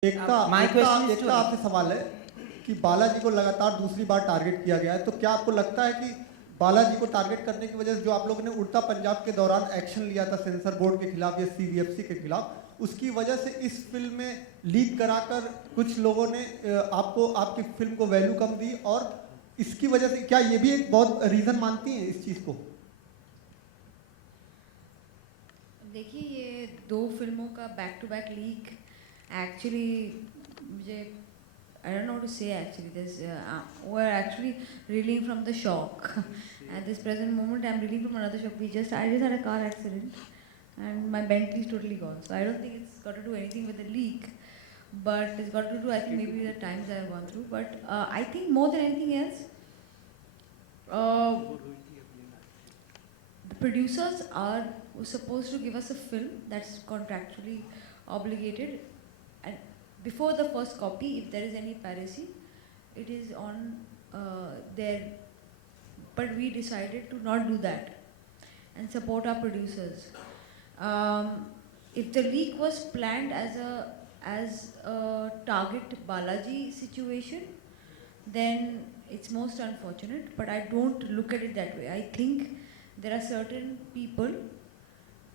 My question is to आपसे सवाल है कि बालाजी को लगातार दूसरी बार टारगेट किया गया है, तो क्या आपको लगता है कि बालाजी को टारगेट करने की वजह से जो आप लोगों ने उड़ता पंजाब के दौरान एक्शन लिया था सेंसर बोर्ड के खिलाफ या सीबीएफसी के खिलाफ, उसकी वजह से इस फिल्म में लीक कराकर कुछ लोगों ने आपको आपकी फिल्म को वैल्यू कम दी, और इसकी वजह से क्या ये भी एक बहुत रीज़न मानती हैं इस चीज़ को? देखिए, ये दो फिल्मों का back to back leak actually मुझे I don't know what to say actually. We're actually reeling from the shock. At this present moment, I'm reeling from another shock. I just had a car accident, and my Bentley is totally gone. So I don't think it's got to do anything with the leak, but it's got to do, I think, maybe the times I've gone through. But I think more than anything else, the producers are supposed to give us a film that's contractually obligated, and before the first copy, if there is any piracy, it is on there. But we decided to not do that and support our producers. If the leak was planned as a target Balaji situation, then it's most unfortunate. But I don't look at it that way. I think there are certain people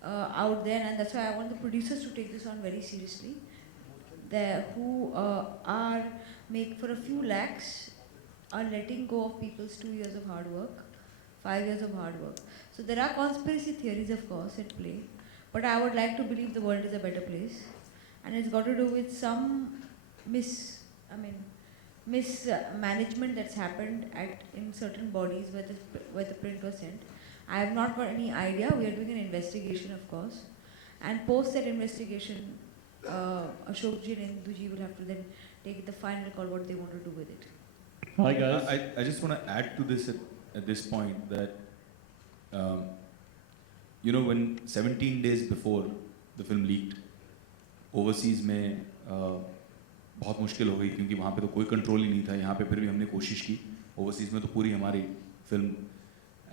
out there, and that's why I want the producers to take this on very seriously, who are make for a few lakhs are letting go of people's 2 years of hard work, 5 years of hard work. So there are conspiracy theories, of course, at play, but I would like to believe the world is a better place, and it's got to do with some mismanagement that's happened in certain bodies where the print was sent. I have not got any idea. We are doing an investigation, of course, and post that investigation, Ashokji and Induji will have to then take the final call what they want to do with it. Hi guys. I just want to add to this at this point that when 17 days before the film leaked, overseas में बहुत मुश्किल हो गई क्योंकि वहाँ पे तो कोई कंट्रोल ही नहीं था. यहाँ पे फिर भी हमने कोशिश की. ओवरसीज में तो पूरी हमारी film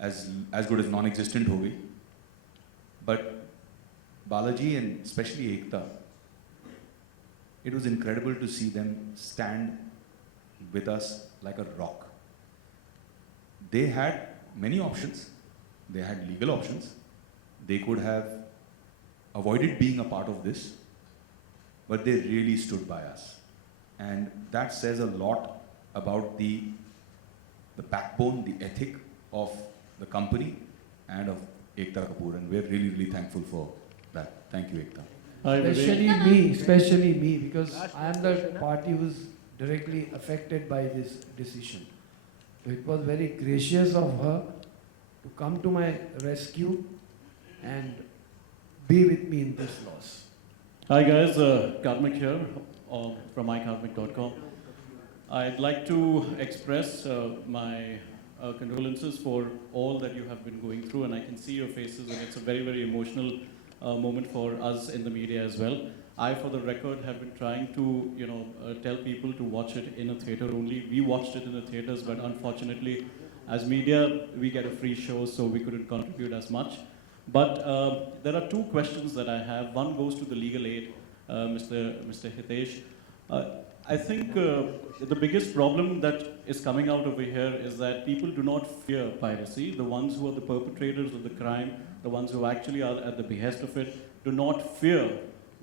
as good as non-existent हो गई. But Balaji and especially Ekta, it was incredible to see them stand with us like a rock. They had many options. They had legal options. They could have avoided being a part of this, but they really stood by us. And that says a lot about the backbone, the ethic of the company and of Ekta Kapoor, and we're really, really thankful for that. Thank you, Ekta. Especially me, because I am the party who's directly affected by this decision. So it was very gracious of her to come to my rescue and be with me in this loss. Hi guys, Karmik here from mykarmik.com. I'd like to express my condolences for all that you have been going through, and I can see your faces, and it's a very, very emotional moment for us in the media as well. I, for the record, have been trying to, tell people to watch it in a theater only. We watched it in the theaters, but unfortunately, as media, we get a free show, so we couldn't contribute as much. But there are two questions that I have. One goes to the legal aid, Mr. Hitesh. I think the biggest problem that is coming out over here is that people do not fear piracy. The ones who are the perpetrators of the crime, the ones who actually are at the behest of it, do not fear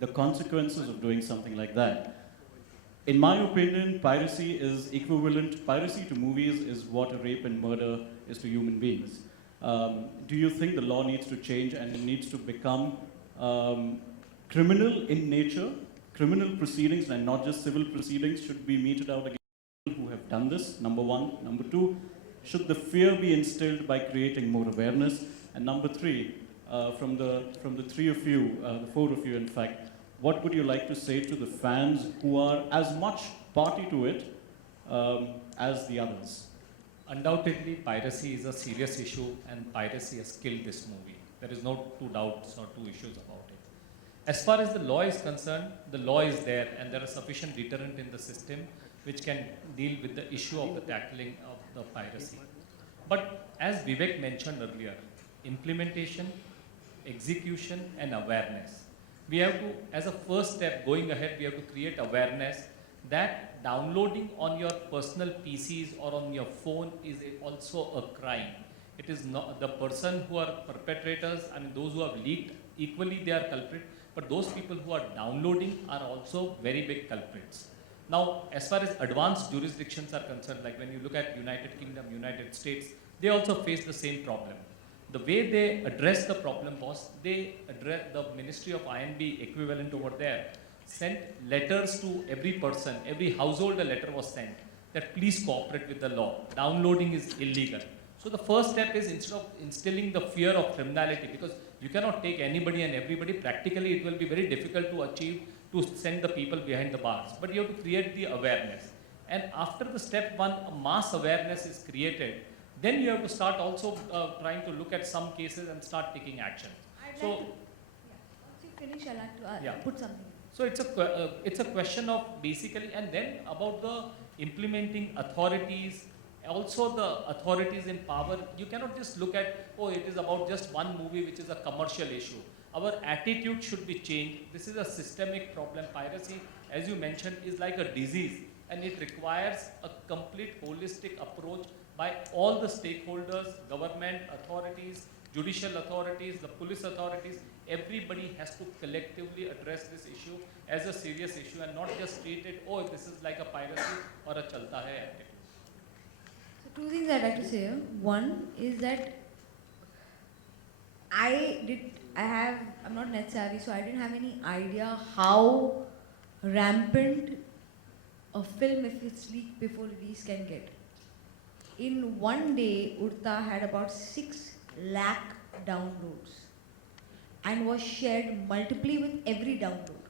the consequences of doing something like that. In my opinion, piracy is equivalent. Piracy to movies is what a rape and murder is to human beings. Do you think the law needs to change and it needs to become criminal in nature? Criminal proceedings and not just civil proceedings should be meted out against people who have done this, number one. Number two, should the fear be instilled by creating more awareness? And number three, from the three of you, the four of you in fact, what would you like to say to the fans who are as much party to it as the others? Undoubtedly, piracy is a serious issue, and piracy has killed this movie. There is no two doubts, not two issues about it. As far as the law is concerned, the law is there, and there are sufficient deterrent in the system which can deal with the issue of the tackling of the piracy. But as Vivek mentioned earlier, implementation, execution, and awareness. we have to, as a first step going ahead, we have to create awareness that downloading on your personal PCs or on your phone is also a crime. It is not the person who are perpetrators, I mean those who have leaked, equally they are culprit, but those people who are downloading are also very big culprits. Now, as far as advanced jurisdictions are concerned, like when you look at United Kingdom, United States, they also face the same problem. The way they address the problem was, they address the Ministry of INB equivalent over there, sent letters to every person, every household a letter was sent that please cooperate with the law. Downloading is illegal. So the first step is, instead of instilling the fear of criminality, because you cannot take anybody and everybody, practically it will be very difficult to achieve, to send the people behind the bars. But you have to create the awareness. And after the step one, a mass awareness is created, then you have to start also trying to look at some cases and start taking action. I'd So, like to, once you finish, I'd like to Yeah. put something. So it's a question of basically, and then about the implementing authorities, also the authorities in power. You cannot just look at, oh, it is about just one movie which is a commercial issue. Our attitude should be changed. This is a systemic problem. Piracy, as you mentioned, is like a disease, and it requires a complete holistic approach by all the stakeholders, government authorities, judicial authorities, the police authorities. Everybody has to collectively address this issue as a serious issue and not just treat it, oh, this is like a piracy or a chalta hai attitude. So two things I'd like to say. One is that I'm not net savvy, so I didn't have any idea how rampant a film, if it's leaked before release, can get. In one day, Urta had about 6 lakh downloads and was shared multiply with every download.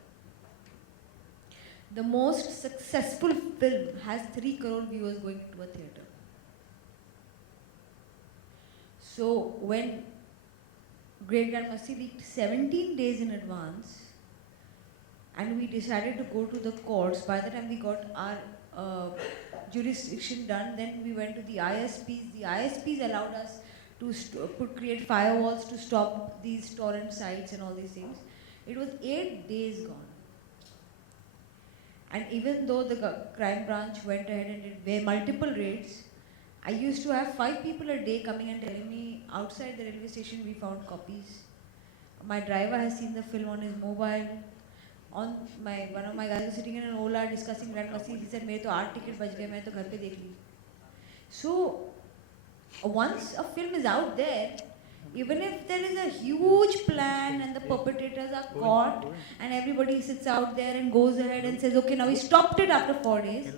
The most successful film has 3 crore viewers going to a theatre. So when Great Grandmasi leaked 17 days in advance, and we decided to go to the courts, by the time we got our jurisdiction done, then we went to the ISPs. The ISPs allowed us to create firewalls to stop these torrent sites and all these things. It was 8 days gone. And even though the crime branch went ahead and did multiple raids, I used to have 5 people a day coming and telling me, outside the railway station we found copies. My driver has seen the film on his mobile. One of my guys was sitting in an Ola discussing Grandmasi. He said, "मेरे तो 8 ticket बच गए, मैं तो घर पे देख ली." So once a film is out there, even if there is a huge plan and the perpetrators are caught and everybody sits out there and goes ahead and says, okay, now we stopped it after 4 days,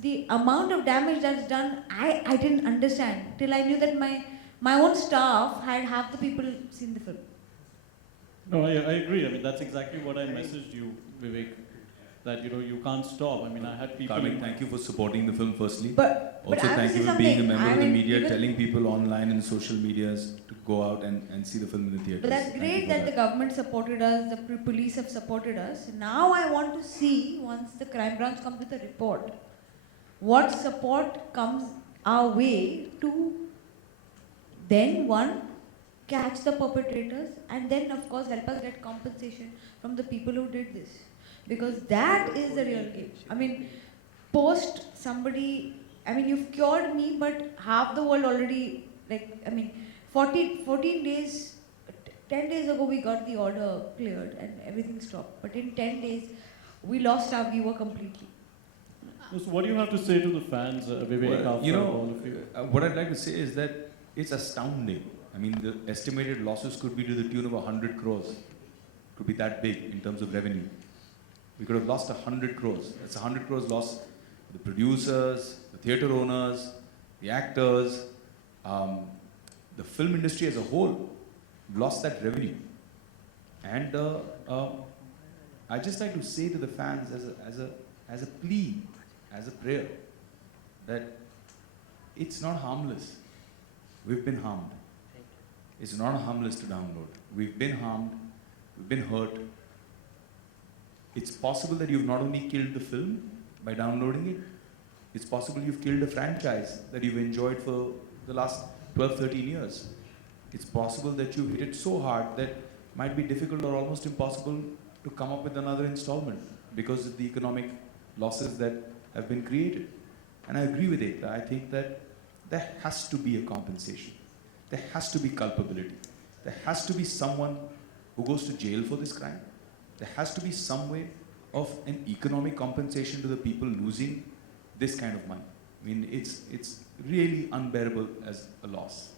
the amount of damage that's done, I didn't understand till I knew that my own staff had half the people seen the film. No, I agree. I mean, that's exactly what I messaged you, Vivek, that, you can't stop. I mean, I had people... Karmik, thank you for supporting the film firstly. But Also, I have to thank say you for being a something. member of the media, even- telling people online and social medias to go out and see the film in the theaters. But that's Thank you great for that the government supported us, the police have supported us. Now I want to see, once the crime branch comes with a report, what support comes our way to then, one, catch the perpetrators, and then of course help us get compensation from the people who did this. Because that is the real game. I mean, post somebody, I mean, you've cured me, but half the world already, 14 days, 10 days ago we got the order cleared and everything stopped. But in 10 days, we lost our viewer completely. So what do you have to say to the fans, Vivek, Well, after all of you? what I'd like to say is that it's astounding. I mean, the estimated losses could be to the tune of 100 crores. Could be that big in terms of revenue. We could have lost 100 crores. That's 100 crores loss for the producers, the theatre owners, the actors, the film industry as a whole lost that revenue. And I just like to say to the fans as a plea, as a prayer, that it's not harmless. We've been harmed. It's not harmless to download. We've been harmed. We've been hurt. It's possible that you've not only killed the film by downloading it, it's possible you've killed a franchise that you've enjoyed for the last 12, 13 years. It's possible that you've hit it so hard that it might be difficult or almost impossible to come up with another installment because of the economic losses that have been created. And I agree with Ekta. I think that there has to be a compensation. There has to be culpability. There has to be someone who goes to jail for this crime. There has to be some way of an economic compensation to the people losing this kind of money. I mean, it's really unbearable as a loss.